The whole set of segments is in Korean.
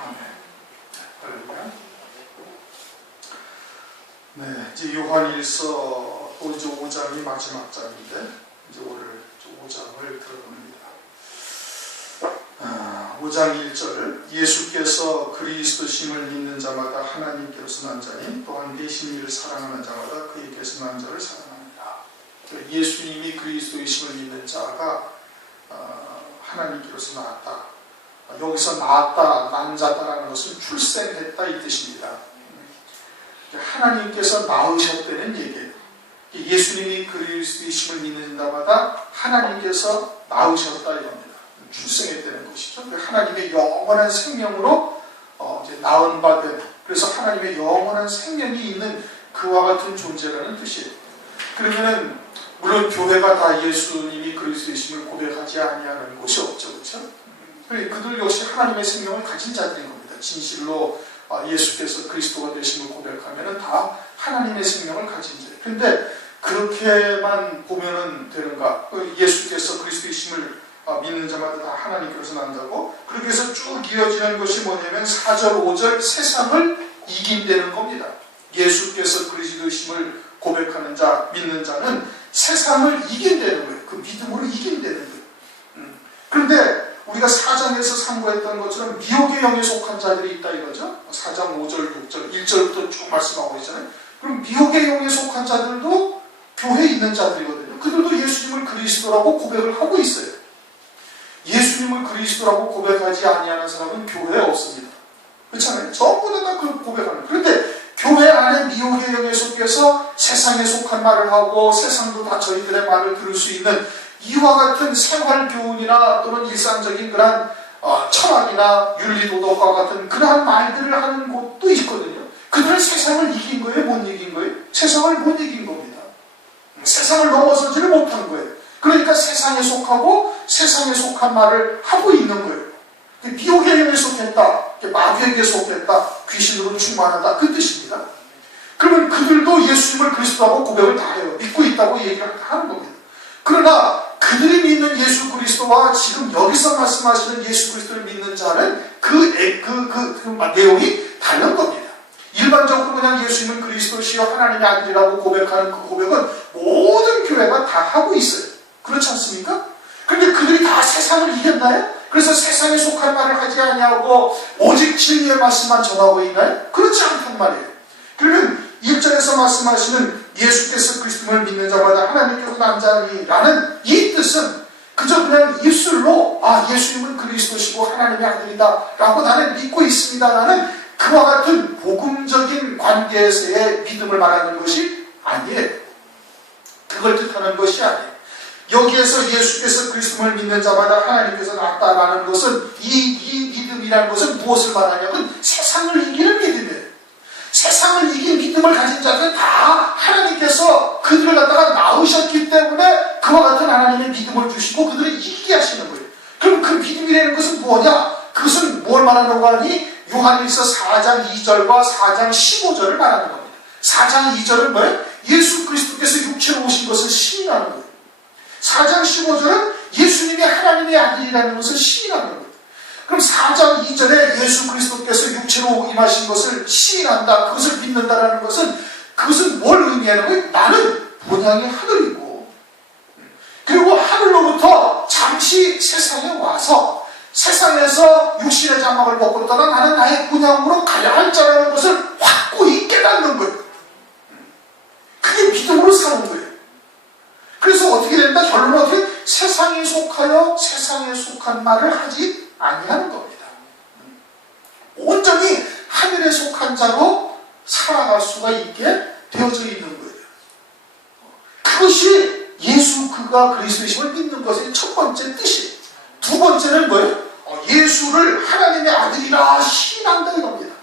아멘. 할렐루야. 네, 이제 요한일서 또 이제 5장이 마지막 장인데 이제 오늘 5장을 들어봅니다. 5장 1절 예수께서 그리스도심을 믿는 자마다 하나님께로서 난 자니 또한 계신 이를 사랑하는 자마다 그에게서 난 자를 사랑합니다. 예수님이 그리스도이심을 믿는 자가 하나님께로서 나왔다. 여기서 나왔다, 난 자다라는 것은 출생했다 이 뜻입니다. 하나님께서 낳으셨다는 얘기예요. 예수님이 그리스도이심을 믿는 자마다 하나님께서 낳으셨다 이겁니다. 출생했다는 것이죠. 하나님의 영원한 생명으로 이제 낳은 바 된, 그래서 하나님의 영원한 생명이 있는 그와 같은 존재라는 뜻이에요. 그러면은 물론 교회가 다 예수님이 그리스도이심을 고백하지 아니하는 곳이 없죠, 그렇죠? 그들 역시 하나님의 생명을 가진 자들인 겁니다. 진실로 예수께서 그리스도가 되심을 고백하면은 다 하나님의 생명을 가진 자예요. 그런데 그렇게만 보면은 되는가? 예수께서 그리스도이심을 믿는 자마다 다 하나님께로서 난 자고, 그렇게 해서 쭉 이어지는 것이 뭐냐면 4절, 5절 세상을 이긴다는 겁니다. 예수께서 그리스도이심을 고백하는 자, 믿는 자는 세상을 이긴다는 거예요. 그 믿음으로 이긴다는 거예요. 그런데 우리가 4장에서 상고했던 것처럼 미혹의 영에 속한 자들이 있다 이거죠. 4장 5절, 6절, 1절부터 쭉 말씀하고 있잖아요. 그럼 미혹의 영에 속한 자들도 교회에 있는 자들이거든요. 그들도 예수님을 그리스도라고 고백을 하고 있어요. 예수님을 그리스도라고 고백하지 아니하는 사람은 교회에 없습니다. 그렇잖아요. 전부 다 그 고백하는. 그런데 교회 안에 미혹의 영에 속해서 세상에 속한 말을 하고 세상도 다 저희들의 말을 들을 수 있는 이와 같은 생활 교훈이나 또는 일상적인 그러한 철학이나 윤리도덕과 같은 그러한 말들을 하는 곳도 있거든요. 그들은 세상을 이긴 거예요? 못 이긴 거예요? 세상을 못 이긴 겁니다. 세상을 넘어서지를 못한 거예요. 그러니까 세상에 속하고 세상에 속한 말을 하고 있는 거예요. 미혹의 영에 속했다, 마귀에게 속했다, 귀신으로 충만하다 그 뜻입니다. 그러면 그들도 예수님을 그리스도라고 고백을 다 해요. 믿고 있다고 얘기를 하는 겁니다. 그러나 그들이 믿는 예수 그리스도와 지금 여기서 말씀하시는 예수 그리스도를 믿는 자는 그 내용이 다른 겁니다. 일반적으로 그냥 예수님은 그리스도시여 하나님의 아들이라고 고백하는 그 고백은 모든 교회가 다 하고 있어요. 그렇지 않습니까? 그런데 그들이 다 세상을 이겼나요? 그래서 세상에 속한 말을 하지 아니하고 오직 진리의 말씀만 전하고 있나요? 그렇지 않단 말이에요. 그러면 1절에서 말씀하시는 예수께서 그리스도를 믿는 자마다 하나님께서 난 자니라는 이 뜻은 그저 그냥 입술로 예수님은 그리스도시고 하나님의 아들이다 라고 나는 믿고 있습니다라는 그와 같은 복음적인 관계에서의 믿음을 말하는 것이 아니에요. 그걸 뜻하는 것이 아니에요. 여기에서 예수께서 그리스도를 믿는 자마다 하나님께서 낳았다라는 것은 이 믿음이라는 것은 무엇을 말하냐면 세상을 이기는 믿음이에요. 세상을 이긴 믿음을 가진 자들은 다 하나님께서 그들을 갖다가 낳으셨기 때문에 그와 같은 하나님의 믿음을 주시고 그들을 이기게 하시는 거예요. 그럼 그 믿음이라는 것은 뭐냐? 그것은 뭘 말하는 거니? 요한일서 4장 2절과 4장 15절을 말하는 겁니다. 4장 2절은 뭐예요? 예수 그리스도께서 육체로 오신 것을 시인하는 거예요. 4장 15절은 예수님이 하나님의 아들이라는 것을 시인하는 거예요. 그럼 4장 2절에 예수 그리스도께서 육체로 임하신 것을 시인한다, 그것을 믿는다라는 것은 그것은 뭘 의미하는 거예요? 나는 본향의 하늘이고 그리고 하늘로부터 잠시 세상에 와서 세상에서 육신의 장막을 벗고 떠나 나는 나의 본향으로 가야 할 자라는 것을 확고히 깨닫는 거예요. 그게 믿음으로 사는 거예요. 그래서 어떻게 된다? 결론은 어떻게? 세상에 속하여 세상에 속한 말을 하지 아니하는 겁니다. 온전히 하늘에 속한 자로 살아갈 수가 있게 되어져 있는 거예요. 그것이 예수 그가 그리스도이심을 믿는 것의 첫 번째 뜻이에요. 두 번째는 뭐예요? 예수를 하나님의 아들이라 시인한다 이겁니다.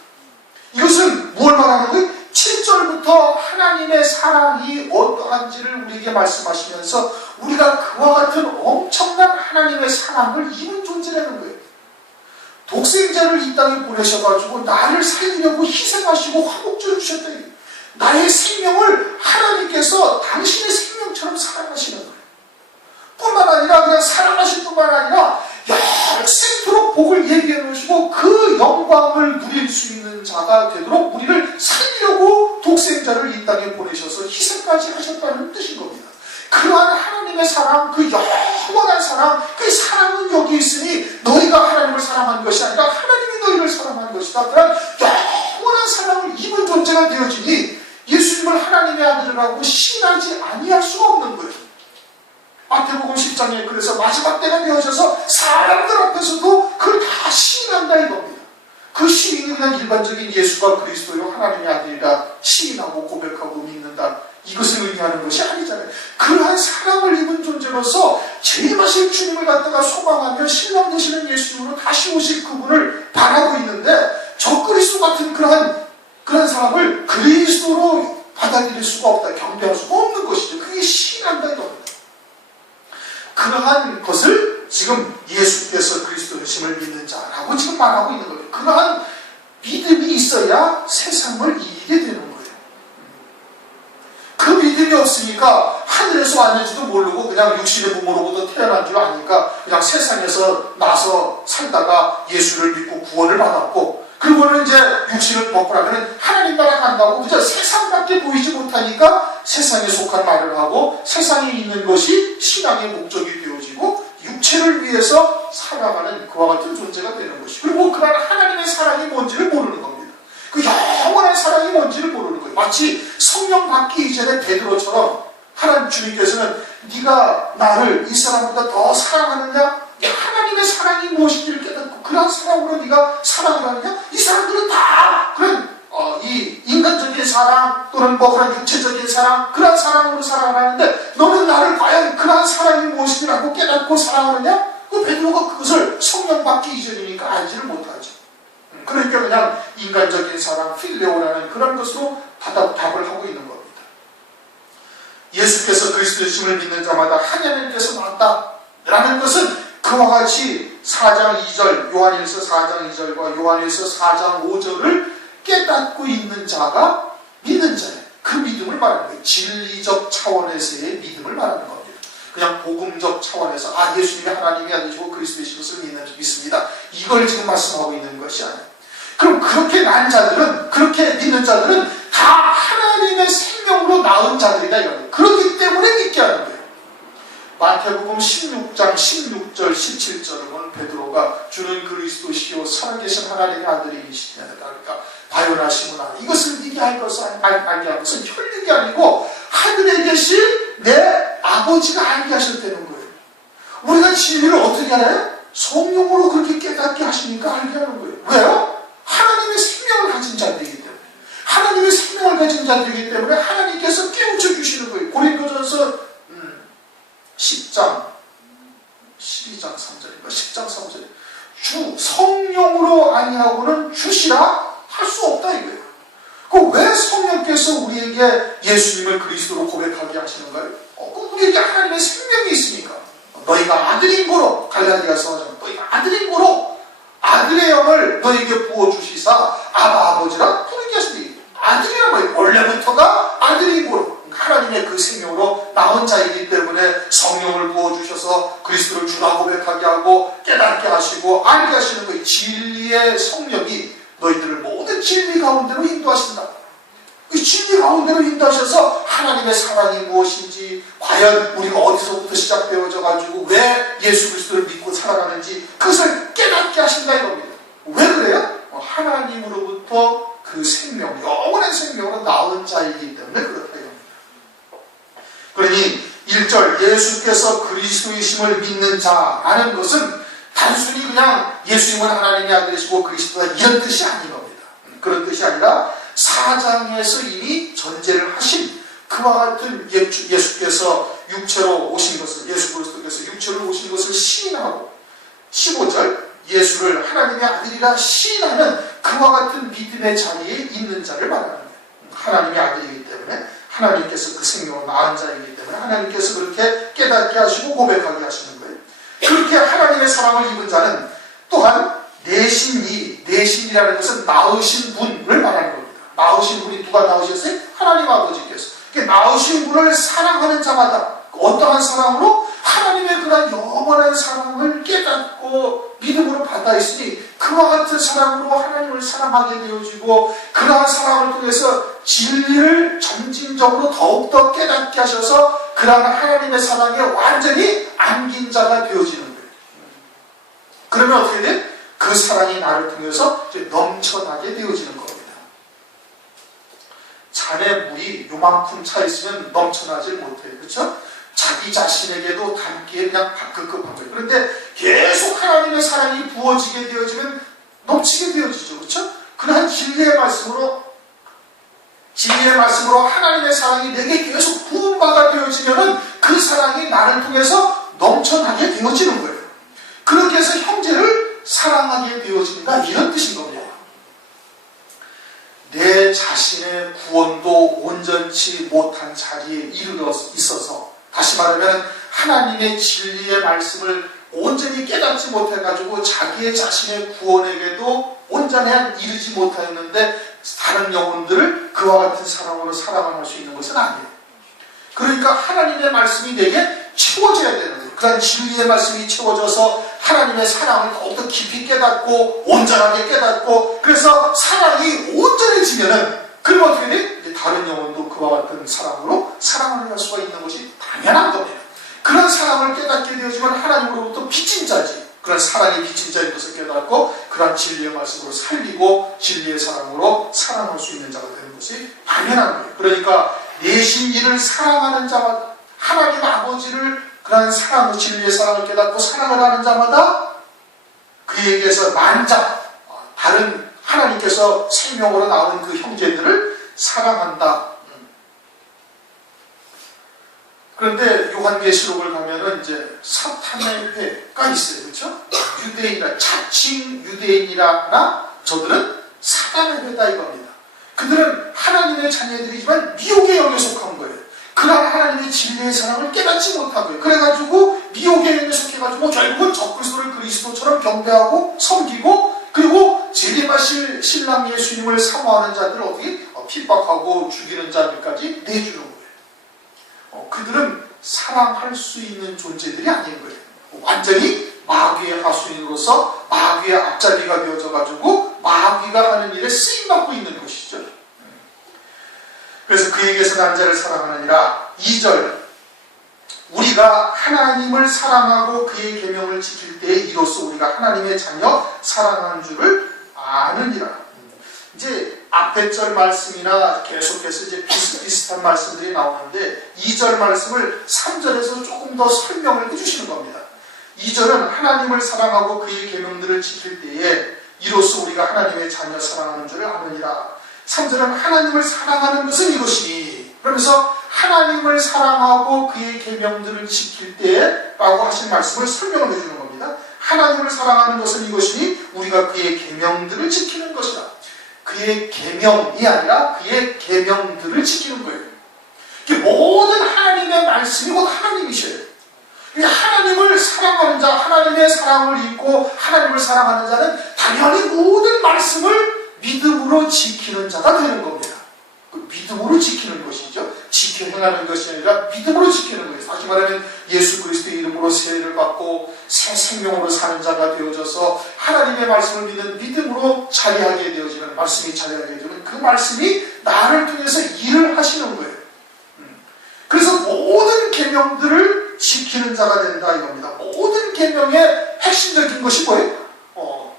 이것은 뭘 말하는 거예요? 7절부터 하나님의 사랑이 어떠한지를 우리에게 말씀하시면서 우리가 그와 같은 엄청난 하나님의 사랑을 입은 존재라는 거예요. 독생자를 이 땅에 보내셔가지고 나를 살리려고 희생하시고 화목제를 주셨다. 나의 생명을 하나님께서 당신의 생명처럼 사랑하시는 거예요. 뿐만 아니라 그냥 사랑하실 뿐만 아니라 영생토록 복을 예비해 놓으시고 그 영광을 땅에 보내셔서 희생까지 하셨다는 뜻인 겁니다. 그러한 하나님의 사랑, 그 영원한 사랑, 그 사랑은 여기 있으니 너희가 하나님을 사랑한 것이 아니라 하나님이 너희를 사랑한 것이다. 그런 영원한 사랑을 입은 존재가 되어지니 예수님을 하나님의 아들이라고 시인하지 아니할 수가 없는 거예요. 마태복음 10장에 그래서 마지막 때가 되어져서 사람들 앞에서도 그걸 다 시인한다 이겁니다. 그 시인이 그냥 일반적인 예수가 그리스도요 하나님의 아들이라 시인하고 고백하고 믿는다, 이것을 의미하는 것이 아니잖아요. 그러한 사랑을 입은 존재로서 재림하실 주님을 갖다가 소망하며 신랑 되시는 예수님으로 다시 오실 그분을 바라고 있는데, 저 그리스도 같은 그런 사람을 그리스도로 받아들일 수가 없다, 경배할 수가 없는 것이죠. 그게 시인한다 이겁니다. 그러한 것을 지금 예수께서 그리스도이심을 믿는 자라고 지금 말하고 있는 거예요. 그러한 믿음이 있어야 세상을 이기게 되는 거예요. 그 믿음이 없으니까 하늘에서 왔는지도 모르고 그냥 육신의 부모로부터 태어난 줄 아니까 그냥 세상에서 나서 살다가 예수를 믿고 구원을 받았고, 그리고는 이제 육신을 먹고 나면 하나님 나라 간다고 그저 세상밖에 보이지 못하니까 세상에 속한 말을 하고 세상에 있는 것이 신앙의 목적이 되어지고 육체를 위해서 살아가는 그와 같은 존재가 되는 것이, 그리고 그런 하나님의 사랑이 뭔지를 모르는 겁니다. 그 영원한 사랑이 뭔지를 모르는 거예요. 마치 성령 받기 이전에 베드로처럼 하나님 주님께서는 네가 나를 이 사람보다 더 사랑하느냐? 하나님의 사랑이 무엇인지를 깨닫고 그런 사랑으로 네가 사랑을 하느냐? 이 사람들은 다 그런 이 인간적인 사랑 또는 뭐 그런 육체적인 사랑, 그런 사랑으로 사랑을 하는데 너는 나를 과연 그런 사랑이 무엇이라고 깨닫고 사랑하느냐? 그 베드로가 그것을 성령 받기 이전이니까 알지를 못하죠. 그러니까 그냥 인간적인 사랑, 필레오라는 그런 것으로 답을 하고 있는 겁니다. 예수께서 그리스도이심을 믿는 자마다 하나님께서 나왔다라는 것은 그와 같이 4장 2절, 요한일서 4장 2절과 요한일서 4장 5절을 깨닫고 있는 자가 믿는 자예요. 그 믿음을 말하는 거예요. 진리적 차원에서의 믿음을 말하는 겁니다. 그냥 복음적 차원에서 예수님이 하나님이 아니시고 그리스도이신 것을 믿습니다, 이걸 지금 말씀하고 있는 것이 아니에요. 그럼 그렇게 난 자들은, 그렇게 믿는 자들은 다 하나님의 생명으로 낳은 자들이다 이거예요. 그렇기 때문에 믿게 하는 거예요. 마태복음 16장 16절 17절을 보면 베드로가 주는 그리스도시요 살아계신 하나님의 아들이시냐, 그러니까 바요나시구나, 이것을 알게 한 것은 혈육이 아니고 하늘에 계신 내 아버지가 알게 하셨다는 거예요. 우리가 진리를 어떻게 알아요? 성령으로 그렇게 깨닫게 하시니까 알게 하는 거예요. 왜요? 하나님의 생명을 가진 자들이기 때문에, 하나님의 생명을 가진 자들이기 때문에 하나님께서 깨우쳐 주시는 거예요. 고린도전서 10장 12장 3절인가 10장 3절에 주 성령으로 아니하고는 주시라 할 수 없다 이거예요. 왜 성령께서 우리에게 예수님을 그리스도로 고백하게 하시는가요? 우리에게 하나님의 생명이 있으니까. 너희가 아들인 고로, 갈라디아서 너희가 아들인 고로 아들의 영을 너희에게 부어주시사 아바 아버지라 부르게 하시니, 아들이란 말이에요. 원래부터가 아들인 고로 하나님의 그 생명으로 나온 자이기 때문에 성령을 부어주셔서 그리스도를 주라 고백하게 하고 깨닫게 하시고 알게 하시는 거예요. 진리의 성령이 너희들을 모든 진리 가운데로 인도하신다. 그 진리 가운데로 인도하셔서 하나님의 사랑이 무엇인지, 과연 우리가 어디서부터 시작되어져 가지고 왜 예수 그리스도를 믿고 살아가는지 그것을 깨닫게 하신다 이겁니다. 왜 그래요? 하나님으로부터 그 생명, 영원한 생명으로 나온 자이기 때문에 그렇다 이겁니다. 그러니 1절 예수께서 그리스도이심을 믿는 자라는 것은 단순히 그냥 예수님은 하나님의 아들이시고 그리스도다 이런 뜻이 아닌 겁니다. 그런 뜻이 아니라 4장에서 이미 전제를 하신 그와 같은 예수께서 육체로 오신 것을, 예수 그리스도께서 육체로 오신 것을 시인하고 15절 예수를 하나님의 아들이라 시인하는 그와 같은 믿음의 자리에 있는 자를 말하는 거예요. 하나님의 아들이기 때문에 하나님께서 그 생명을 낳은 자이기 때문에 하나님께서 그렇게 깨닫게 하시고 고백하게 하시는 거예요. 그렇게 하나님의 사랑을 입은 자는 또한 내신이라는 것은 낳으신 분을 말하는 겁니다. 낳으신 분이 누가 낳으셨어요? 하나님 아버지께서. 낳으신 분을 사랑하는 자마다 어떠한 사랑으로? 하나님의 그런 영원한 사랑을 깨닫고 믿음으로 받아 있으니 그와 같은 사랑으로 하나님을 사랑하게 되어지고 그러한 사랑을 통해서 진리를 점진적으로 더욱더 깨닫게 하셔서 그러한 하나님의 사랑에 완전히 안긴 자가 되어지는 거예요. 그러면 어떻게 돼? 그 사랑이 나를 통해서 이제 넘쳐나게 되어지는 겁니다. 잔에 물이 요만큼 차 있으면 넘쳐나질 못해요. 그렇죠? 자기 자신에게도 담기에 그냥 밥급급한 거예요. 그런데 계속 하나님의 사랑이 부어지게 되어지면 넘치게 되어지죠. 그렇죠? 그러한 진리의 말씀으로 하나님의 사랑이 내게 계속 부음바가 되어지면은 그 사랑이 나를 통해서 넘쳐나게 되어지는 거예요. 그렇게 해서 형제를 사랑하게 되어진다, 이런 뜻인 겁니다. 내 자신의 구원도 온전치 못한 자리에 이르러 있어서, 다시 말하면 하나님의 진리의 말씀을 온전히 깨닫지 못해가지고 자기의 자신의 구원에게도 온전히 이르지 못하였는데 다른 영혼들을 그와 같은 사랑으로 사랑할 수 있는 것은 아니에요. 그러니까 하나님의 말씀이 내게 채워져야 되는 거예요. 그런 진리의 말씀이 채워져서 하나님의 사랑을 더욱더 깊이 깨닫고 온전하게 깨닫고, 그래서 사랑이 온전해지면은 그러면 어떻게 돼? 이제 다른 영혼도 그와 같은 사랑으로 사랑을 할 수가 있는 것이 당연한 겁니다. 그런 사랑을 깨닫게 되어지면 하나님으로부터 빚진 자지, 그런 사랑이 빚진 자인 것을 깨닫고 그런 진리의 말씀으로 살리고 진리의 사랑으로 사랑할 수 있는 자가 되는 것이 당연한 거예요. 그러니까 내신 이를 사랑하는 자마다, 하나님 아버지를 그런 사랑, 진리의 사랑을 깨닫고 사랑을 하는 자마다 그에게서 만자, 다른 하나님께서 생명으로 나온 그 형제들을 사랑한다. 그런데 요한계시록을 가면은 이제 사탄의 회가 있어요. 그렇죠? 유대인이라, 자칭 유대인이라나 저들은 사탄의 회다 이겁니다. 그들은 하나님의 자녀들이지만 미혹의 영에 속한 거예요. 그러한 하나님의 진리의 사랑을 깨닫지 못한 거예요. 그래가지고 미혹의 영에 속해가지고 결국은 적그리스도를 그리스도처럼 경배하고 섬기고, 그리고 재림하실 신랑 예수님을 사모하는 자들을 어떻게 핍박하고 죽이는 자들까지 내주는 거예요. 그들은 사랑할 수 있는 존재들이 아닌 거예요. 완전히 마귀의 하수인으로서 마귀의 앞잡이가 되어져가지고 마귀가 하는 일에 쓰임받고 있는 것이죠. 그래서 그에게서 난 자를 사랑하느니라. 2절, 우리가 하나님을 사랑하고 그의 계명을 지킬 때에 이로써 우리가 하나님의 자녀 사랑하는 줄을 아느니라. 이제 앞에 절 말씀이나 계속해서 이제 비슷비슷한 말씀들이 나오는데 2절 말씀을 3절에서 조금 더 설명을 해주시는 겁니다. 2절은 하나님을 사랑하고 그의 계명들을 지킬 때에 이로써 우리가 하나님의 자녀 사랑하는 줄을 아느니라. 3절은 하나님을 사랑하는 것은 이것이니, 그러면서 하나님을 사랑하고 그의 계명들을 지킬 때에 라고 하신 말씀을 설명을 해주는 겁니다. 하나님을 사랑하는 것은 이것이니 우리가 그의 계명들을 지키는 것이다. 그의 계명이 아니라 그의 계명들을 지키는 거예요. 모든 하나님의 말씀이 곧 하나님이셔요. 하나님을 사랑하는 자, 하나님의 사랑을 입고 하나님을 사랑하는 자는 당연히 모든 말씀을 믿음으로 지키는 자가 되는 겁니다. 믿음으로 지키는 것이죠. 지켜 행하는 것이 아니라 믿음으로 지키는 거예요. 다시 말하면 예수 그리스도의 이름으로 세례를 받고 새 생명으로 사는 자가 되어져서 하나님의 말씀을 믿는 믿음으로 자리하게 되어지는, 말씀이 자리하게 되어지는 그 말씀이 나를 통해서 일을 하시는 거예요. 그래서 모든 계명들을 지키는 자가 된다 이겁니다. 모든 계명의 핵심적인 것이 뭐예요?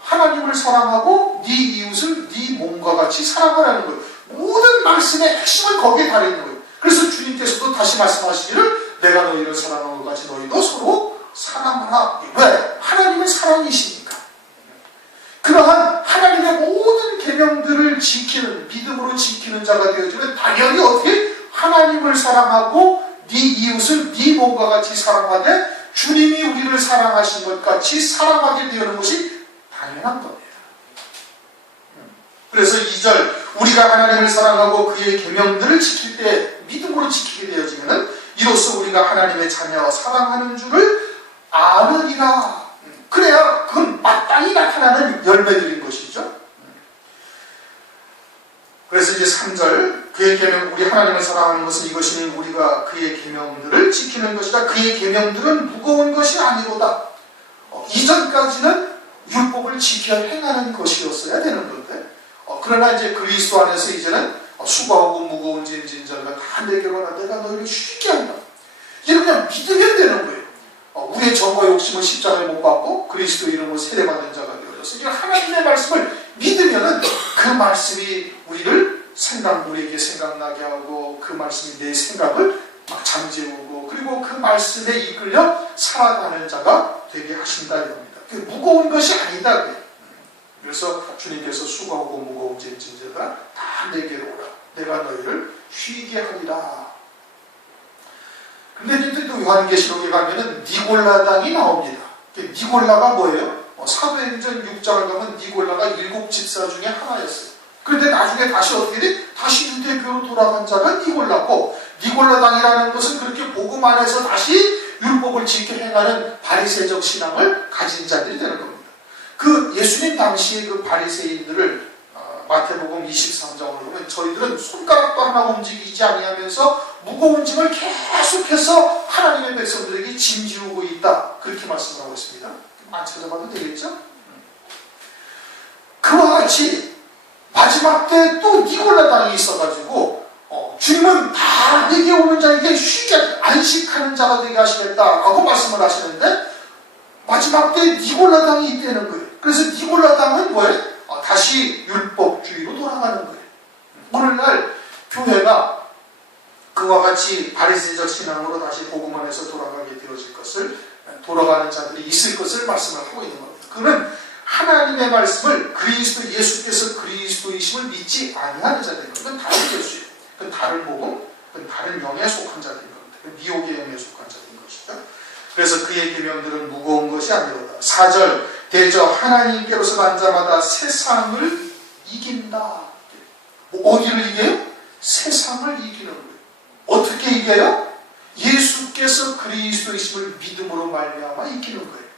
하나님을 사랑하고 네 이웃을 네 몸과 같이 사랑하라는 거예요. 모든 말씀의 핵심은 거기에 달려있는 거예요. 그래서 주님께서도 다시 말씀하시기를 내가 너희를 사랑한 것 같이 너희도 서로 사랑하라. 왜? 하나님의 사랑이시니까. 그러한 하나님의 모든 계명들을 지키는, 믿음으로 지키는 자가 되어지면 당연히 어떻게? 하나님을 사랑하고 네 이웃을 네 몸과 같이 사랑하되 주님이 우리를 사랑하신 것 같이 사랑하게 되는 것이 당연한 겁니다. 그래서 2절, 우리가 하나님을 사랑하고 그의 계명들을 지킬 때 믿음으로 지키게 되어지면 이로써 우리가 하나님의 자녀 사랑하는 줄을 아느니라. 그래야 그건 마땅히 나타나는 열매들인 것이죠. 그래서 이제 3절, 그의 계명, 우리 하나님을 사랑하는 것은 이것이니 우리가 그의 계명들을 지키는 것이다. 그의 계명들은 무거운 것이 아니로다. 이전까지는 율법을 지켜 행하는 것이었어야 되는 건데, 그러나 이제 그리스도 안에서 이제는 수고하고 무거운 짐진 자가 다 내게로 오라, 내가 너희를 쉬게 한다. 이제 그냥 믿으면 되는 거예요. 우리의 정과 욕심은 십자가에 못 박고 그리스도 이름으로 세례받는 자가 되어졌어요. 이제 하나님의 말씀을 믿으면은 그 말씀이 우리를 우리에게 생각나게 하고, 그 말씀이 내 생각을 막 잠재우고, 그리고 그 말씀에 이끌려 살아가는 자가 되게 하신다 이겁니다. 무거운 것이 아니다. 그래서 주님께서 수고하고 무거운 짐진 자가 다 내게로 오라, 내가 너희를 쉬게 하리라. 근데 이제 또 요한계시록에 가면은 니골라당이 나옵니다. 니골라가 뭐예요? 사도행전 6장을 가면 니골라가 7 집사 중에 하나였어요. 그런데 나중에 다시 어떻게 돼? 다시 유대교로 돌아간 자가 니골라고, 니골라당이라는 것은 그렇게 복음 안에서 다시 율법을 지켜 행하는 바리새적 신앙을 가진 자들이 되는 겁니다. 그 예수님 당시에 그 바리새인들을 마태복음 23장을 보면, 저희들은 손가락도 하나 움직이지 아니하면서 무거운 짐을 계속해서 하나님의 백성들에게 짐지우고 있다, 그렇게 말씀하고 있습니다. 안 찾아봐도 되겠죠? 그와 같이 마지막 때 또 니골라당이 있어가지고 주님은 다 내게 오는 자에게 쉬게 안식하는 자가 되게 하시겠다라고 말씀을 하시는데, 마지막 때 니골라당이 있다는 거예요. 그래서 니골라당은 뭐예요? 다시 율법주의로 돌아가는 거예요. 오늘날 교회가 그와 같이 바리새적 신앙으로 다시 복음 안에서 돌아가게 되어질 것을, 돌아가는 자들이 있을 것을 말씀을 하고 있는 겁니다. 그는 하나님의 말씀을 그리스도 예수께서 그리스도이심을 믿지 아니하는 자들인 겁니다. 그건 다른 예수예요. 그건 다른 복음, 그건 다른 영에 속한 자들인 겁니다. 미혹의 영에 속한 자들인 것이죠. 그래서 그의 계명들은 무거운 것이 아니로다. 4절, 대저 하나님께로서 난 자마다 세상을 이긴다. 어디를 이겨요? 세상을 이기는 거예요. 어떻게 이겨요? 예수께서 그리스도이심을 믿음으로 말미암아 이기는 거예요.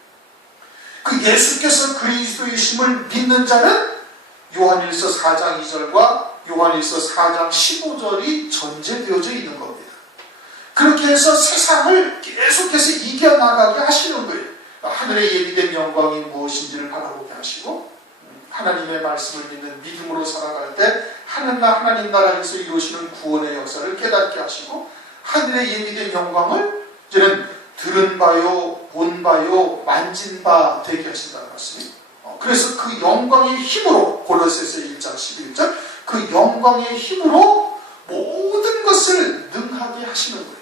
그 예수께서 그리스도이심을 믿는 자는 요한일서 4장 2절과 요한일서 4장 15절이 전제되어져 있는 겁니다. 그렇게 해서 세상을 계속해서 이겨나가게 하시는 거예요. 하늘의 예비된 영광이 무엇인지를 바라보게 하시고, 하나님의 말씀을 믿는 믿음으로 살아갈 때 하나님 나라에서 이루시는 구원의 역사를 깨닫게 하시고, 하늘의 예비된 영광을 이제는 들은 바요, 본 바요, 만진 바 되게 하신다는 말씀이. 그래서 그 영광의 힘으로, 골로새서 1장 11절, 그 영광의 힘으로 모든 것을 능하게 하시는 거예요.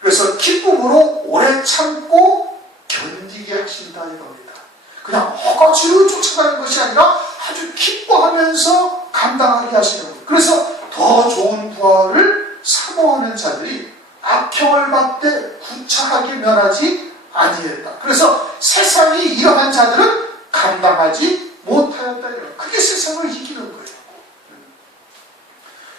그래서 기쁨으로 오래 참고 견디게 하신다 이겁니다. 그냥 허거지로 쫓아가는 것이 아니라 아주 기뻐하면서 감당하게 하시는 거예요. 그래서 더 좋은 부활을 사모하는 자들이 악형을 받되 구차하게 면하지 아니했다. 그래서 세상이 이러한 자들은 감당하지 못하였다. 그게 세상을 이기는 거예요.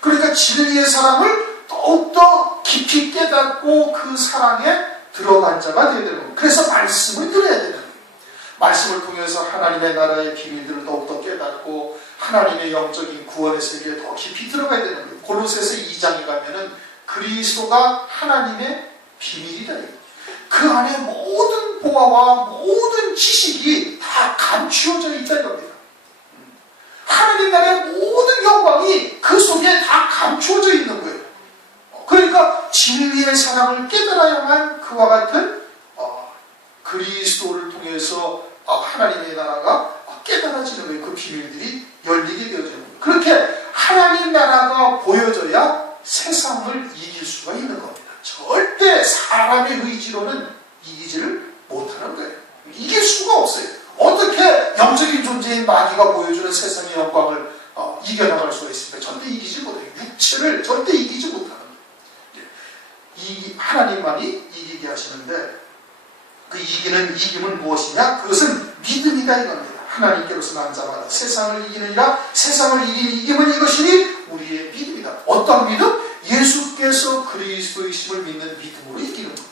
그러니까 진리의 사랑을 더욱더 깊이 깨닫고 그 사랑에 들어간 자가 되어야 되는 거예요. 그래서 말씀을 들어야 되는 거예요. 말씀을 통해서 하나님의 나라의 비밀들을 더욱더 깨닫고 하나님의 영적인 구원의 세계에 더 깊이 들어가야 되는 거예요. 골로새서 2장에 가면은 그리스도가 하나님의 비밀이다. 그 안에 모든 보화와 모든 지식이 다 감추어져 있다는 겁니다. 하나님 나라의 모든 영광이 그 속에 다 감추어져 있는 거예요. 그러니까 진리의 사랑을 깨달아야만 그와 같은 그리스도를 통해서 하나님의 나라가 깨달아지는 거예요. 그 비밀들이 열리게 되어지는 거예요. 그렇게 하나님 나라가 보여져야 세상을 이길 수가 있는 겁니다. 절대 사람의 의지로는 이기지를 못하는 거예요. 이길 수가 없어요. 어떻게 영적인 존재인 마귀가 보여주는 세상의 영광을 이겨나갈 수가 있습니까? 절대 이기지 못해요. 육체를 절대 이기지 못하는 거예요. 하나님만이 이기게 하시는데, 그 이김은 무엇이냐? 그것은 믿음이다 이겁니다. 하나님께로서 난 자마다 세상을 이기느니라. 세상을 이기는 이김은 이것이니 우리의 믿음이다. 어떤 믿음? 예수께서 그리스도이심을 믿는 믿음으로 이기는 거예요.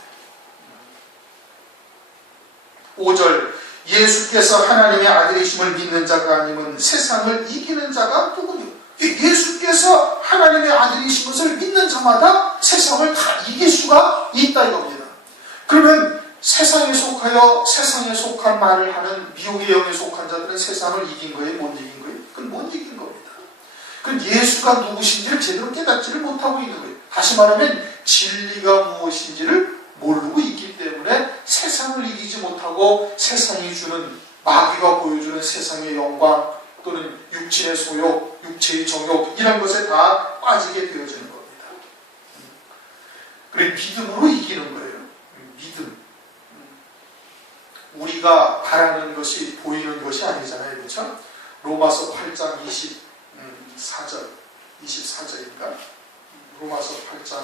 5절, 예수께서 하나님의 아들이심을 믿는 자가 아니면 세상을 이기는 자가 누구냐? 예수께서 하나님의 아들이신 것을 믿는 자마다 세상을 다 이길 수가 있다 이겁니다. 그러면 세상에 속하여 세상에 속한 말을 하는 미혹의 영에 속한 자들은 세상을 이긴 거예요? 못 이긴 거예요? 그건 못 이긴 겁니다. 그건 예수가 누구신지를 제대로 깨닫지를 못하고 있는 거예요. 다시 말하면 진리가 무엇인지를 모르고 있기 때문에 세상을 이기지 못하고 세상이 주는, 마귀가 보여주는 세상의 영광 또는 육신의 소욕, 육체의 정욕, 이런 것에 다 빠지게 되어지는 겁니다. 그래, 믿음으로 이기는 거예요. 믿음. 우리가 바라는 것이 보이는 것이 아니잖아요. 그렇죠? 로마서 8장 24절인가? 로마서 8장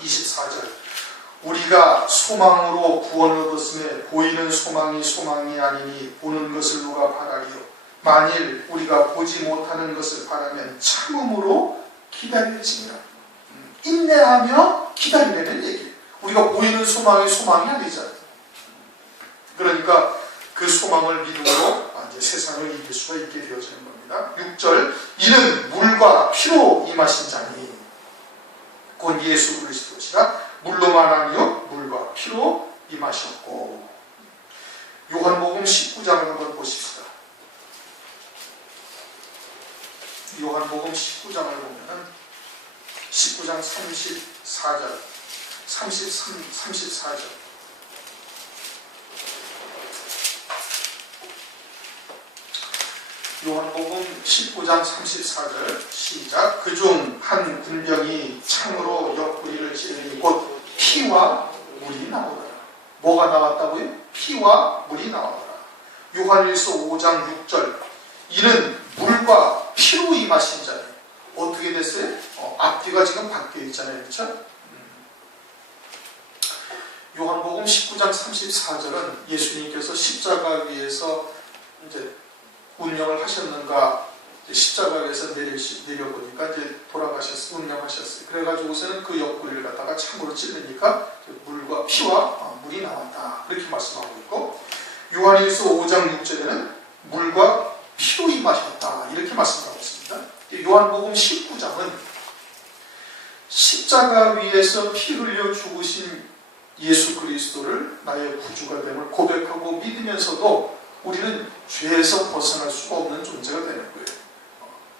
24절. 우리가 소망으로 구원을 얻었음에 보이는 소망이 소망이 아니니 보는 것을 누가 바라리요. 만일 우리가 보지 못하는 것을 바라면 참음으로 기다릴지니라. 인내하며 기다리라는 얘기예요. 우리가 보이는 소망이 소망이 아니잖아요. 그러니까 그 소망을 믿음으로 이제 세상을 이길 수가 있게 되어지는 겁니다. 6절. 이는 물과 피로 임하신 자니 곧 예수 그리스도시라. 물로만 아니요 물과 피로 임하셨고. 요한복음 19장을 한번 보십시다. 요한복음 19장을 보면은 19장 34절 34절. 요한복음 19장 34절 시작. 그중 한 군병이 창으로 옆구리를 찌르니 곧 피와 물이 나오더라. 뭐가 나왔다고요? 피와 물이 나오더라. 요한일서 5장 6절. 이는 물과 피로 임하신 자예요. 어떻게 됐어요? 앞뒤가 지금 바뀌어 있잖아요. 그렇죠? 요한복음 19장 34절은 예수님께서 십자가 위에서 이제 운명을 하셨는가, 십자가 위에서 내려보니까 이제 돌아가셨어요. 운명하셨어요. 그래가지고서는 그 옆구리를 갖다가 참으로 찌르니까 물과 피와 물이 나왔다. 그렇게 말씀하고 있고, 요한일서 5장 6절에는 물과 피로 임하셨다. 이렇게 말씀하고 있습니다. 요한복음 19장은 십자가 위에서 피 흘려 죽으신 예수 그리스도를 나의 구주가 됨을 고백하고 믿으면서도 우리는 죄에서 벗어날 수가 없는 존재가 되는 거예요.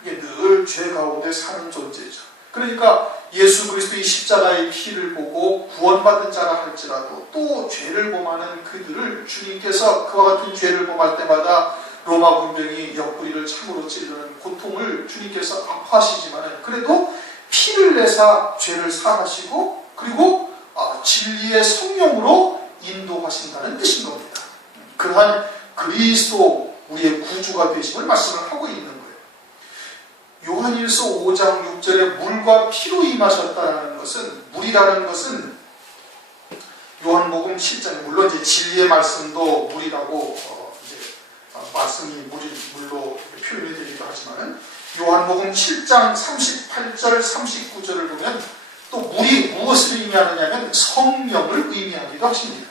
이게 늘 죄 가운데 사는 존재죠. 그러니까 예수 그리스도의 십자가의 피를 보고 구원받은 자라 할지라도 또 죄를 범하는 그들을 주님께서 그와 같은 죄를 범할 때마다 로마 군병이 옆구리를 참으로 찌르는 고통을 주님께서 아파하시지만 그래도 피를 내사 죄를 사하시고 그리고 진리의 성령으로 인도하신다는 뜻인 겁니다. 그러한 그리스도 우리의 구주가 되심을 말씀을 하고 있는 거예요. 요한일서 5장 6절에 물과 피로 임하셨다는 것은, 물이라는 것은 요한복음 7장에 물론 이제 진리의 말씀도 물이라고 이제 말씀이 물로 표현이 되기도 하지만 요한복음 7장 38절 39절을 보면 또 물이 무엇을 의미하느냐면 성령을 의미하기도 하십니다.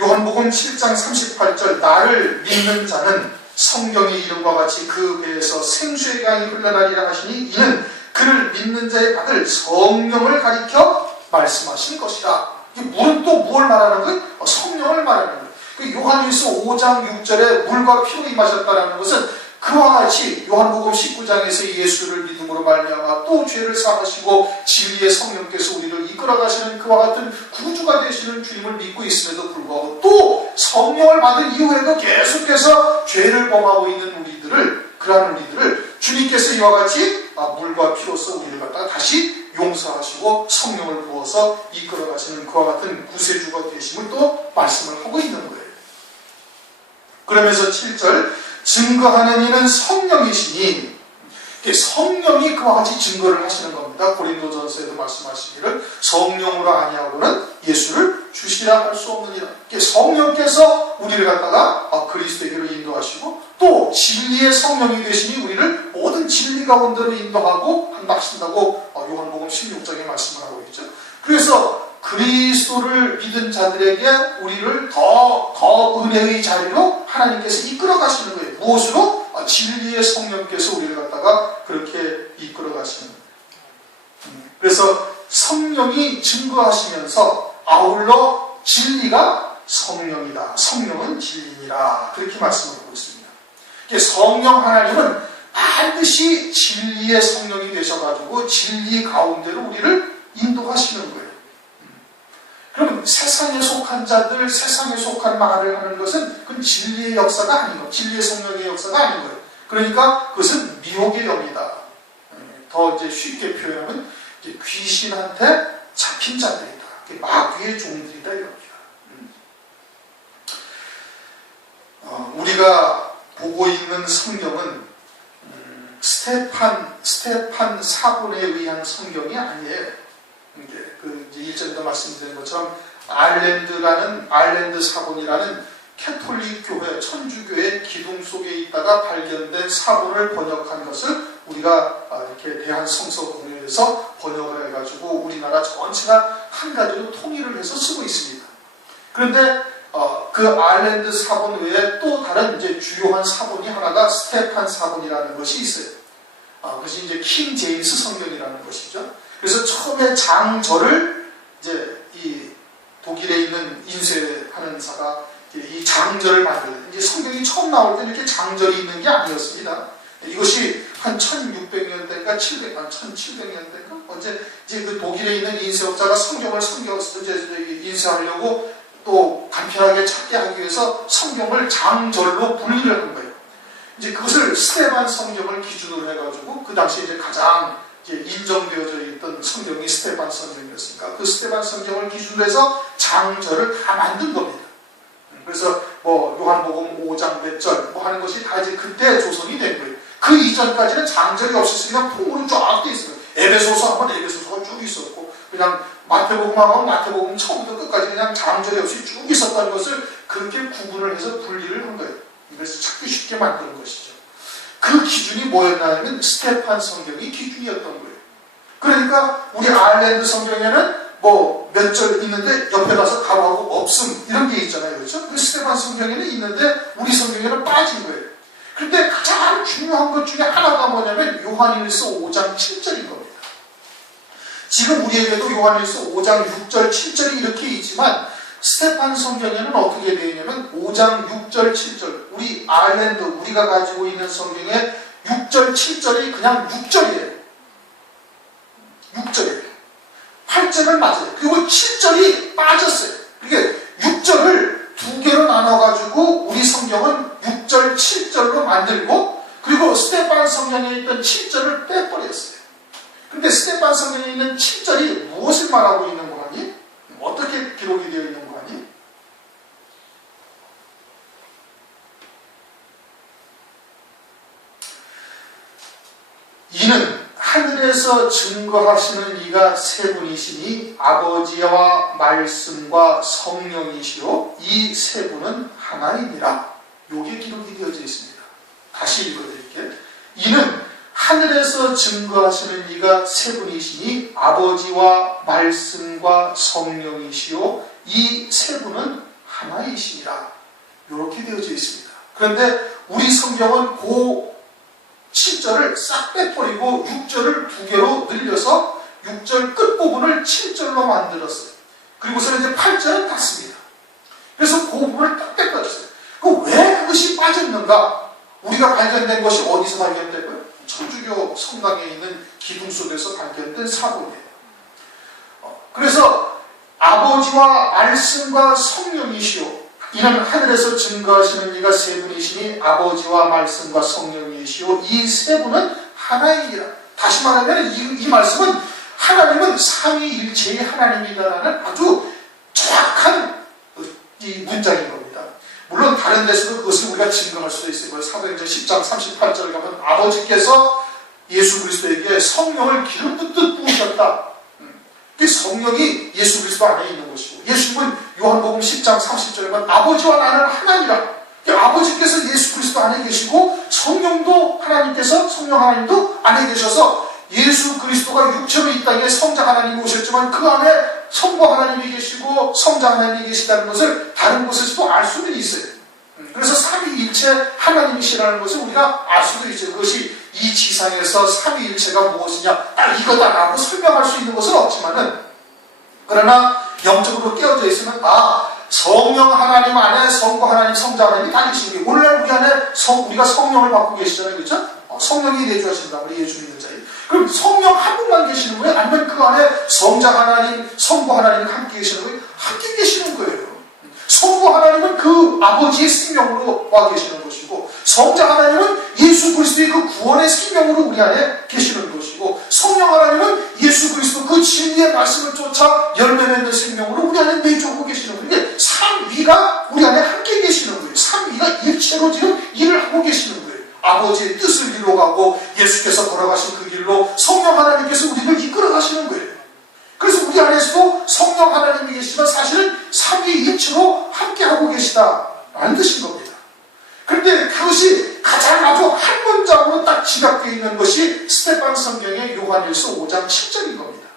요한복음 7장 38절 나를 믿는 자는 성경의 이름과 같이 그 배에서 생수의 강이 흘러나리라 하시니 이는 그를 믿는 자의 받을 성령을 가리켜 말씀하신 것이다. 물은 또 무엇을 말하는 거예요? 성령을 말하는 거예요. 요한일서 5장 6절에 물과 피로 임하셨다는 것은 그와 같이 요한복음 19장에서 예수를 믿음으로 말미암아 또 죄를 사하시고 진리의 성령께서 우리를 이끌어가시는 그와 같은 구주가 되시는 주님을 믿고 있음에도 불구하고 또 성령을 받은 이후에도 계속해서 죄를 범하고 있는 그러한 우리들을 주님께서 이와 같이 물과 피로써 우리를 갖다가 다시 용서하시고 성령을 부어서 이끌어가시는 그와 같은 구세주가 되심을 또 말씀을 하고 있는 거예요. 그러면서 7절 증거하는 이는 성령이시니 성령이 그와 같이 증거를 하시는 겁니다. 고린도전서에도 말씀하시기를 성령으로 아니하고는 예수를 주시라 할 수 없느니라. 성령께서 우리를 갖다가 그리스도에게로 인도하시고 또 진리의 성령이 되시니 우리를 모든 진리 가운데로 인도하고 한다고 요한복음 16장에 말씀을 하고 있죠. 그래서 그리스도를 믿은 자들에게 우리를 더 은혜의 자리로 하나님께서 이끌어 가시는 거예요. 무엇으로? 진리의 성령께서 우리를 갖다가 그렇게 이끌어 가시는 거예요. 그래서 성령이 증거하시면서 아울러 진리가 성령이다. 성령은 진리니라. 그렇게 말씀하고 있습니다. 성령 하나님은 반드시 진리의 성령이 되셔가지고 진리 가운데로 우리를 인도하시는 거예요. 그러면 세상에 속한 자들, 세상에 속한 말을 하는 것은 그건 진리의 역사가 아닌 거예요. 진리의 성령의 역사가 아닌 거예요. 그러니까 그것은 미혹의 영이다. 더 이제 쉽게 표현하면 귀신한테 잡힌 자들이다. 마귀의 종들이다 이럽니다. 우리가 보고 있는 성경은 스테판 사본에 의한 성경이 아니에요. 이제 1절에도 말씀드린 것처럼 아일랜드 사본이라는 캐톨릭 교회, 천주교의 기둥 속에 있다가 발견된 사본을 번역한 것을 우리가 이렇게 대한성서공회에서 번역을 해가지고 우리나라 전체가 한 가지로 통일을 해서 쓰고 있습니다. 그런데 그 아일랜드 사본 외에 또 다른 이제 주요한 사본이 하나가 스테판 사본이라는 것이 있어요. 그것이 이제 킹 제임스 성경이라는 것이죠. 그래서 처음에 장절을 이제 이 독일에 있는 인쇄하는 사가 이 장절을 만들었는데 이제 성경이 처음 나올 때 이렇게 장절이 있는 게 아니었습니다. 이것이 한 1600년대인가 1700년대인가 언제 이제 그 독일에 있는 인쇄업자가 성경을 인쇄하려고 또 간편하게 찾게 하기 위해서 성경을 장절로 분리를 한 거예요. 이제 그것을 스테반 성경을 기준으로 해가지고 그 당시 이제 가장 인정되어져 있던 성경이 스테반 성경이었으니까 그 스테반 성경을 기준으로 해서 장절을 다 만든 겁니다. 그래서 요한복음 5장 몇 절 하는 것이 다 이제 그때 조성이 된 거예요. 그 이전까지는 장절이 없었으니까 통으로 쫙 돼 있어요. 에베소서 하면 에베소서가 쭉 있었고 그냥 마태복음 하면 마태복음 처음부터 끝까지 그냥 장절이 없이 쭉 있었다는 것을 그렇게 구분을 해서 분리를 한 거예요. 그래서 찾기 쉽게 만드는 것이죠. 그 기준이 뭐였냐면 스테판 성경이 기준이었던 거예요. 그러니까 우리 아일랜드 성경에는 몇 절 있는데 옆에 가서 가로하고 없음 이런 게 있잖아요. 그렇죠? 그 스테판 성경에는 있는데 우리 성경에는 빠진 거예요. 그런데 가장 중요한 것 중에 하나가 뭐냐면 요한일서 5장 7절인 겁니다. 지금 우리에게도 요한일서 5장 6절 7절이 이렇게 있지만 스테판 성경에는 어떻게 되어 있냐면 5장 6절 7절 우리 아일랜드 우리가 가지고 있는 성경에 6절 7절이 그냥 6절이에요. 6절이에요. 8절은 맞아요. 그리고 7절이 빠졌어요. 그러니까 6절을 두 개로 나눠가지고 우리 성경은 6절 7절로 만들고 그리고 스테판 성경에 있던 7절을 빼버렸어요. 근데 스테판 성경에 있는 7절이 무엇을 말하고 있는 거니? 어떻게 기록이 되어 있는 거니? 이는 하늘에서 증거하시는 이가 세 분이시니 아버지와 말씀과 성령이시요 이 세 분은 하나이니라. 요게 기록이 되어져 있습니다. 다시 읽어드릴게요. 이는 하늘에서 증거하시는 이가 세 분이시니 아버지와 말씀과 성령이시요 이 세 분은 하나이시니라. 이렇게 되어져 있습니다. 그런데 우리 성경은 그 7절을 싹 빼버리고 6절을 두 개로 늘려서 6절 끝부분을 7절로 만들었어요. 그리고서는 이제 8절은 닫습니다. 그래서 그 부분을 딱 빼버렸어요. 왜 그것이 빠졌는가? 우리가 발견된 것이 어디서 발견되고요? 천주교 성당에 있는 기둥 속에서 발견된 사본이에요. 그래서 아버지와 말씀과 성령이시오. 이는 하늘에서 증거하시는 이가 세 분이시니 아버지와 말씀과 성령이시오. 이 세 분은 하나이니라. 다시 말하면 이 말씀은 하나님은 삼위일체의 하나님이다라는 아주 정확한 이 문장인 겁니다. 물론 다른 데서도 그것을 우리가 증거할 수도 있어요. 사도행전 10장 38절에 가면 아버지께서 예수 그리스도에게 성령을 기름 붓듯 부으셨다. 성령이 예수 그리스도 안에 있는 것이고 예수님은 요한복음 10장 30절에 가면 아버지와 나는 하나니라. 아버지께서 예수 그리스도 안에 계시고 성령도 하나님께서 성령 하나님도 안에 계셔서 예수 그리스도가 육체로 이 땅에 성자 하나님이 오셨지만 그 안에 성부 하나님이 계시고 성자 하나님이 계시다는 것을 다른 곳에서도 알 수는 있어요. 그래서 삼위일체 하나님이시라는 것을 우리가 알 수도 있어요. 그것이 이 지상에서 삼위일체가 무엇이냐 딱 이거다라고 설명할 수 있는 것은 없지만은 그러나 영적으로 깨어져 있으면 성령 하나님 안에 성부 하나님, 성자 하나님이 다 계시는 거예요. 오늘날 우리 안에 우리가 성령을 받고 계시잖아요. 그렇죠? 성령이 내주하신다. 우리 예수 믿는 자에. 그럼 성령 한 분만 계시는 거예요? 아니면 그 안에 성자 하나님, 성부 하나님이 함께 계시는 거예요? 함께 계시는 거예요. 성부 하나님은 그 아버지의 생명으로 와 계시는 것이고, 성자 하나님은 예수 그리스도의 그 구원의 생명으로 우리 안에 계시는 것이고, 성령 하나님은 예수 그리스도 그 진리의 말씀을 쫓아 열매 맺는 생명으로 우리 안에 내주하고 계시는 거예요. 이게 삼위가 우리 안에 함께 계시는 거예요. 삼위가 일체로 지금 일을 하고 계시는 거예요. 아버지의 뜻을 이루어가고 예수께서 걸어가신 그 길로 성령 하나님께서 우리를 이끌어 가시는 거예요. 그래서 우리 안에서도 성령 하나님이 계시지만 사실은 삼위일체로 함께하고 계시다라는 뜻인 겁니다. 그런데 그것이 가장 아주 한 문장으로 딱 지각되어 있는 것이 스테판 성경의 요한일서 5장 7절인 겁니다.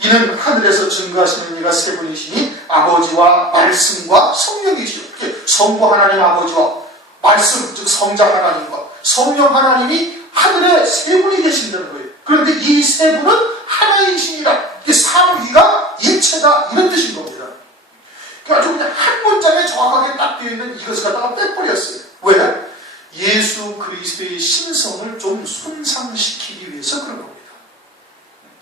이는 하늘에서 증거하시는 이가 세 분이시니 아버지와 말씀과 성령이시요. 성부 하나님 아버지와 말씀, 즉 성자 하나님과 성령 하나님이 하늘에 세 분이 계신다는 거예요. 그런데 이 세 분은 하나이시니라. 이게 삼위가 일체다, 이런 뜻인 겁니다. 그러니까 그냥 한 문장에 정확하게 딱 되어 있는 이것을 갖다가 빼버렸어요. 왜? 예수 그리스도의 신성을 좀 손상시키기 위해서 그런 겁니다.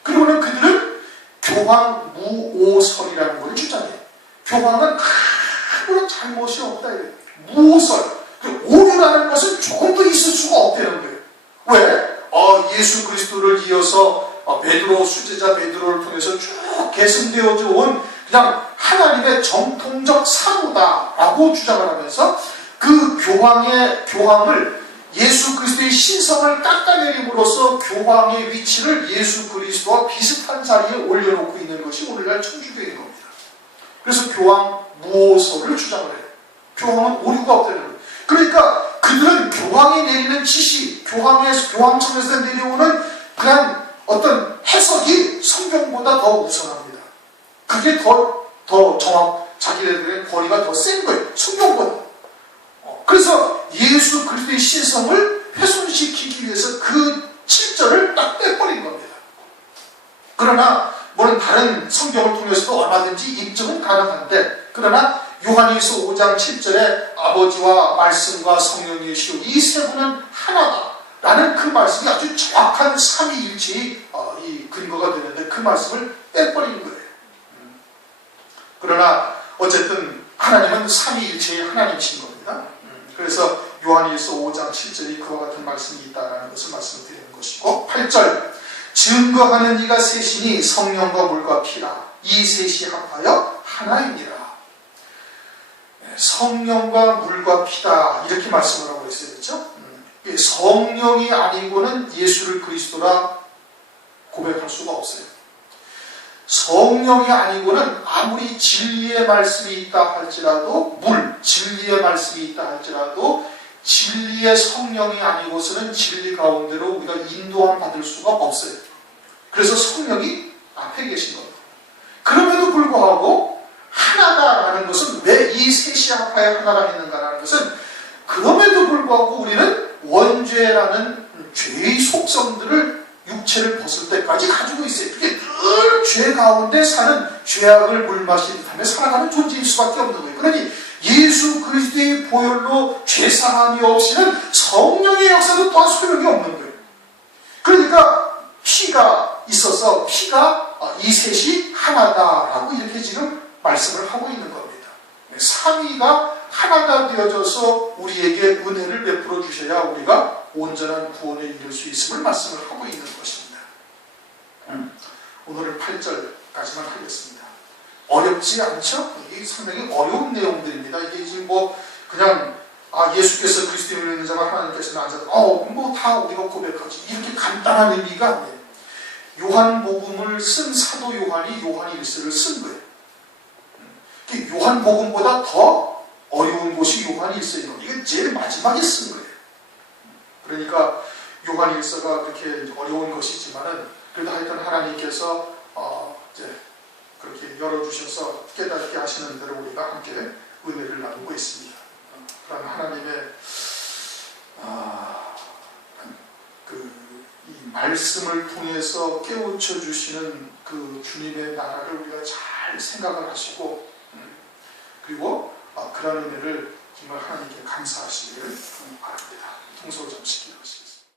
그리고는 그들은 교황무오설이라는 걸 주장해요. 교황은 아무런 잘못이 없다 이래요. 무오설. 오류라는 것은 조금도 있을 수가 없다는 거예요. 왜? 예수 그리스도를 이어서 베드로, 수제자 베드로를 통해서 쭉 계승되어져 온 그냥 하나님의 정통적 사무다라고 주장을 하면서 그 교황을 예수 그리스도의 신성을 깎아내림으로써 교황의 위치를 예수 그리스도와 비슷한 자리에 올려놓고 있는 것이 오늘날 천주교인 겁니다. 그래서 교황 무오설을 주장을 해요. 교황은 오류가 없다는 거예요. 그러니까 그들은 교황이 내리는 지시, 교황청에서 내려오는 그냥 어떤 해석이 성경보다 더 우선합니다. 그게 더 자기네들의 권위가 더 센 거예요. 성경보다. 그래서 예수 그리스도의 신성을 훼손시키기 위해서 그 7절을 딱 빼버린 겁니다. 그러나 물론 다른 성경을 통해서도 얼마든지 입증은 가능한데, 그러나 요한일서 5장 7절에 아버지와 말씀과 성령이시오 이 세 분은 하나다라는 그 말씀이 아주 정확한 삼위일체의 이 근거가 되는데 그 말씀을 빼버린 거예요. 그러나 어쨌든 하나님은 삼위일체의 하나님이신 겁니다. 그래서 요한일서 5장 7절이 그와 같은 말씀이 있다는 것을 말씀드리는 것이고, 8절 증거하는 이가 셋이니 성령과 물과 피라. 이 셋이 합하여 하나이니라. 성령과 물과 피다 이렇게 말씀을 하고 있어요. 그렇죠? 성령이 아니고는 예수를 그리스도라 고백할 수가 없어요. 성령이 아니고는 아무리 진리의 말씀이 있다 할지라도, 진리의 말씀이 있다 할지라도 진리의 성령이 아니고서는 진리 가운데로 우리가 인도함 받을 수가 없어요. 그래서 성령이 앞에 계신 겁니다. 그럼에도 불구하고 하나다라는 것은 왜 이 셋이 합하여 하나라 했는가라는 것은, 그럼에도 불구하고 우리는 원죄라는 죄의 속성들을 육체를 벗을 때까지 가지고 있어요. 그게 늘 죄 가운데 사는 죄악을 물마신 듯하며 살아가는 존재일 수밖에 없는 거예요. 그러니 예수 그리스도의 보혈로 죄사함이 없이는 성령의 역사도 또한 소용이 없는 거예요. 그러니까 피가 있어서 피가 이 셋이 하나다라고 이렇게 지금 말씀을 하고 있는 겁니다. 삼위가 하나가 되어져서 우리에게 은혜를 베풀어 주셔야 우리가 온전한 구원에 이를 수 있음을 말씀을 하고 있는 것입니다. 오늘은 8절까지만 하겠습니다. 어렵지 않죠? 이게 상당히 어려운 내용들입니다. 이게 지금 그냥 예수께서 그리스도를 믿는 자가 하나님께서는 앉아서 다 우리가 고백하지, 이렇게 간단한 의미가 아니에요. 요한복음을 쓴 사도 요한이 요한일서를 쓴 거예요. 요한복음보다 더 어려운 곳이 요한일서예요. 이게 제일 마지막에 쓴 거예요. 그러니까 요한일서가 그렇게 어려운 것이지만은 그래도 하여튼 하나님께서 이제 그렇게 열어주셔서 깨닫게 하시는 대로 우리가 함께 은혜를 나누고 있습니다. 그런 하나님의 이 말씀을 통해서 깨우쳐 주시는 그 주님의 나라를 우리가 잘 생각을 하시고 그리고 그런 은혜를 정말 하나님께 감사하시고